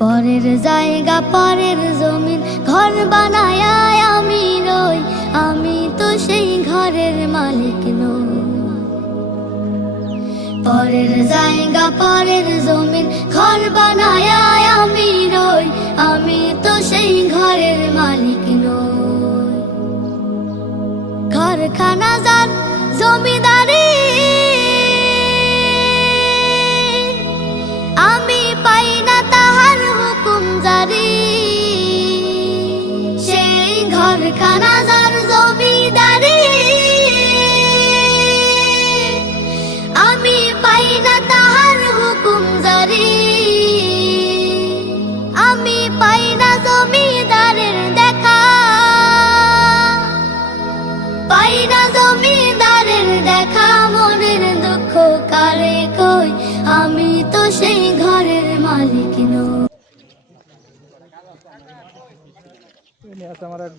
পরের জায়গা পরের জমিন ঘর বানায় আমি রই, আমি তো সেই ঘরের মালিক নই। পরের জায়গা পরের জমিন ঘর বানায় আমি রই, আমি তো সেই ঘরের মালিক নই। ঘরখানা যার জমিদারি আমি পাই না তাহার হুকুম জারি, সেই ঘরখানা যার জমিদারি আমি পাই না তাহার হুকুম জারি। আমি পাই না জমিদারের দেখা, পাই না জমিদারের দেখা, মনের দুঃখ কারে কই, আমি তো সেই ঘরের মালিক নই। আমার এক